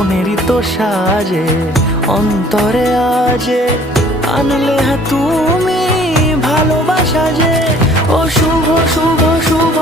মনেরই তো সাজে অন্তরে আজে আনলে তুমি ভালোবাসা যে। ও শুভ শুভ শুভ